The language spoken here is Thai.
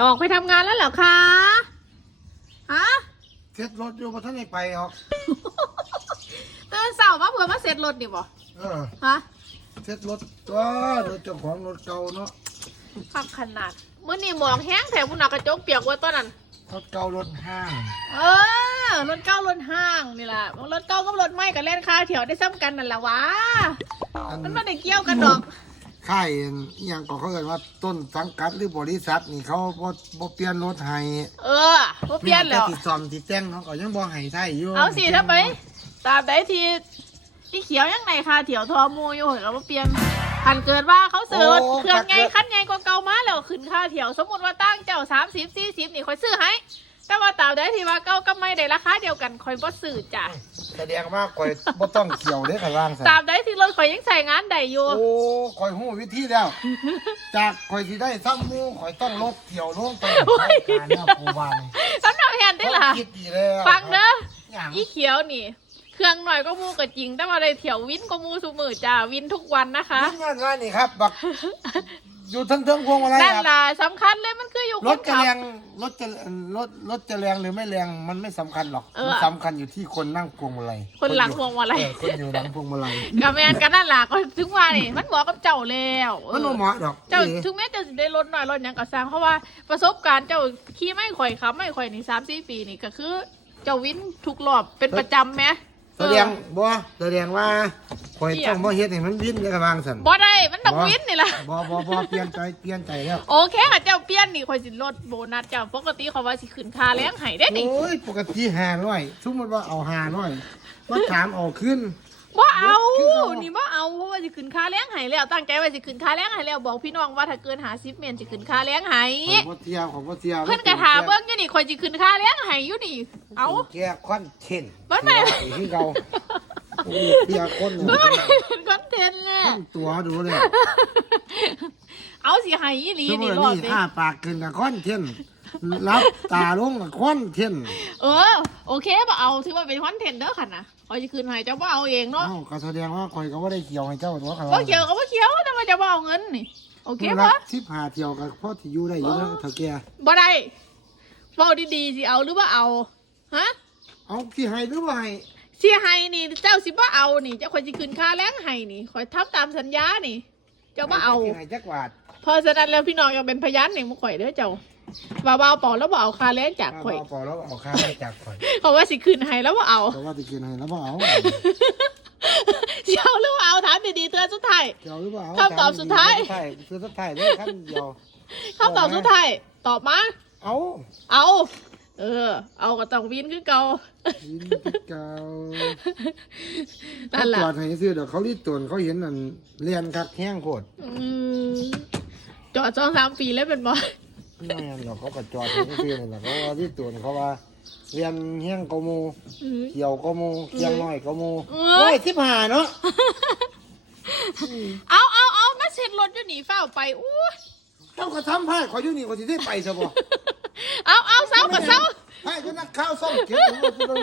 จะออกไปทำงานแล้วเหรอคะฮะเซ็ตรถอยู่มาท่านไหนไปหรอกตื่นเสาร์มาเผื่อมาเสร็จรถดิบ่เออฮะเซ็ตรถตัวรถเจ้าของรถเก่าเนาะขับขนาดมื่อนี่หมอกแห้งแถมบุญหนักกระจกเปียกไว้ต้นนั้นรถเก่ารถห้าง เออรถเก้ารถห้างนี่แหละรถเก้ากับรถไม่กับเล่นค่าเถียวได้ซ้ำกันนั่นแหละวะอันมันไม่ได้เกี่ยวกันดอก ค่ายอหย่างก็เขาเอ่ยว่าต้นสังกัดหรือบริษัทนี่เขาบ่บ่เปลี่ยนรถให้เออพเปลี่ยนแล้วต่ติดซ่อมติดแต่งเขาก็ยังบ่ให้ใช้อยู่เอาสิถ้าไปตามใดทีที่เขียวยังไงค่ะเถียวทอมูอยู่เห็นว่าเปลี่ยนคันเกิดว่าเขาซื้อรถเครื่องไงคันไงกว่าเก่ามาแล้วขึ้นค่าเถียว สมมติว่าตั้งเจ้าสามสิบสี่สิบนี่คอยซื้อให้ แต่ว่าตามใดที่ว่าเก่าก็ไม่ได้ราคาเดียวกันคอยบ่ซื้อจ้ะแสดงว่าข่อยบ่ต้องเกี่ยวเด้ข้างล่างซะตามใดที่รถคอยยังใส่งานได้อยู่โอ้ข่อยฮู้วิธีแล้ว จากข่อยสิได้ซ้ำหมู่ข่อยต้องลดเกี่ยวลงต้องใช้การแล้วผู้ว่านี่สำนักเห็นได้ล่ะคิดดีแล้วฟังเด้ออย่างอีเขียวนี่เครื่องหน่อยก็มูก็จริง แต่ว่าได้เถียววินก็มูสุมือจ้าวินทุกวันนะคะยิ่งเงินว่านี่ครับบัก อยู่ทั้งเทิงพวงมาลัยนั่นครับล่ะสำคัญเลยมันคืออยู่รคถนจะขับแรงรถจะรถรถจะแรงหรือไม่แรงมันไม่สำคัญหรอกเออ มันสำคัญอยู่ที่คนนั่งพวงมาลัยคนหลังพวงมาลัยเออคนอยู่หลังพวงมาลัยกับแมนกันนั่นล่ะก็ถึงว่านี่มันเหมาะกับเจ้าแล้วเอมันอบ่เหมาะดอกเจ้าอีหลีถึงแม้เจ้าสิได้รถหน่อยรถหยังก็สร้างเพราะว่าประสบการณ์เจ้าขี่ไม่ข่อยขับไม่ข่อยนี่สามสี่ปีนี่ก็คือ เจ้าวินทุกรอบเป็นประจำไหมแสดงบ่แสดงว่า ข่อยต้องบ่เฮ็ดให้มันวินได้กระบางสั่นบ่ได้มันต้องวินนี่ล่ะบ่บ่บ่เปลี่ยนใจเปลี่ยนใจแล้วโอเคค่ะเจ้าเปลี่ยนนี่ข่อยสิลดโบนัสเจ้าปกติเขาว่าสิขึ้นค่าแรงให้ได้นี่โอ้ยปกติ500สมมุติว่าเอา500มาถามเอาขึ้นว่าเอาคือเอา นี่ว่าเอา เพราะว่าสิขึ้นค่าแรงให้แล้ว ตั้งใจว่าสิขึ้นค่าแรงให้แล้ว บอกพี่น้องว่าถ้าเกินหาสิบเมนสิขึ้นค่าแรงให้ข่อยบ่เที่ยวข่อยบ่เที่ยวเพิ่นกระถาเบิ่งอยู่นี่ข่อยสิขึ้นค่าแรงให้อยู่นี่ เอาแก่คอนเทนต์มันไม่ที่เรา เปียคนเป็นคอนเทนต์แหละต้นตัวดูเลยเอาสิให้อีหลีสมมนี่ติรอบนี่นี้อ้าปากขึ้นกับคอนเทนรับตาลงกับคอนเทนเออ โอเคบ่เอาถือว่าเป็นคอนเทนต์เด้อค่ะนะข่อยสิขึ้นให้เจ้าบ่เอาเองเนาะเอ้าก็แสดงว่าคอยก็ว่าได้เกี่ยวให้เจ้าตัวเขาบ่เกี่ยวก็บ่เกี่ยวแต่ว่าเจะบ่เอาเงินนี่ โอเครัปะสิบหาเที่ยวกับพ่อที่อยู่ได้อยู่แล้วเท่าแก่บ่ได้เว้าดีๆสิเอาหรือว่าเอา ฮะ เอาที่ให้หรือว่าให้ สิให้นี่ เจ้าสิบ่เอานี่ เจ้าข่อยสิขึ้นค่าแรงให้นี่ข่อยทำตามสัญญานี่ เจ้าบ่เอาที่ให้จักบาทเพราะฉะนั้นแล้วพี่น้องยังเป็นพยานในมุกข่อยเด้อเจ้าว่าบ่าวเป่าแล้วบ่เอาค่าแรงจากข่อยพอแล้วเอาค่าให้จากข่อยเขาว่าสิขึ้นให้แล้วบ่เอาแต่ว่าที่กินให้แล้วบ่เอาสิเอาหรือว่าเอาถามดีๆเตือนสุดท้ายเกี่ยวหรือเปล่าคำตอบสุดท้าย ใช่คือสุดท้ายเด้อคำเดียวคำตอบสุดท้ายตอบมาเอาเอา เออ เอาก็ต้องวินคือเก่ายินดีเก่านั่นแหละเขาตรวจให้ซื้อเดี๋ยวเขารีดตรวจเขาเห็นนั่นเรียนคักแห้งโคตรอืมจอดสองสามปีแล้วเป็นบอไม่งั้นหรอกเขาก็จอดให้ซื้อนั่นแหละเขาว่ารีดตรวจเขาว่าเรียนแห้งกว่าหมูเขียวกว่าหมูเคียงน้อยกว่าหมูเอโอ้อยสิบห้าเนาะเอาเอาเอามาเช็ดรถอยู่หนีเฝ้าไปอู้เจ้าก็ทำไพ่ขอยอยู่นี่ขอยสิได้ไปซะบ่ เอาเอาเศร้ากับเศร้าให้ก็นักข้าวส่งเก็บของเรา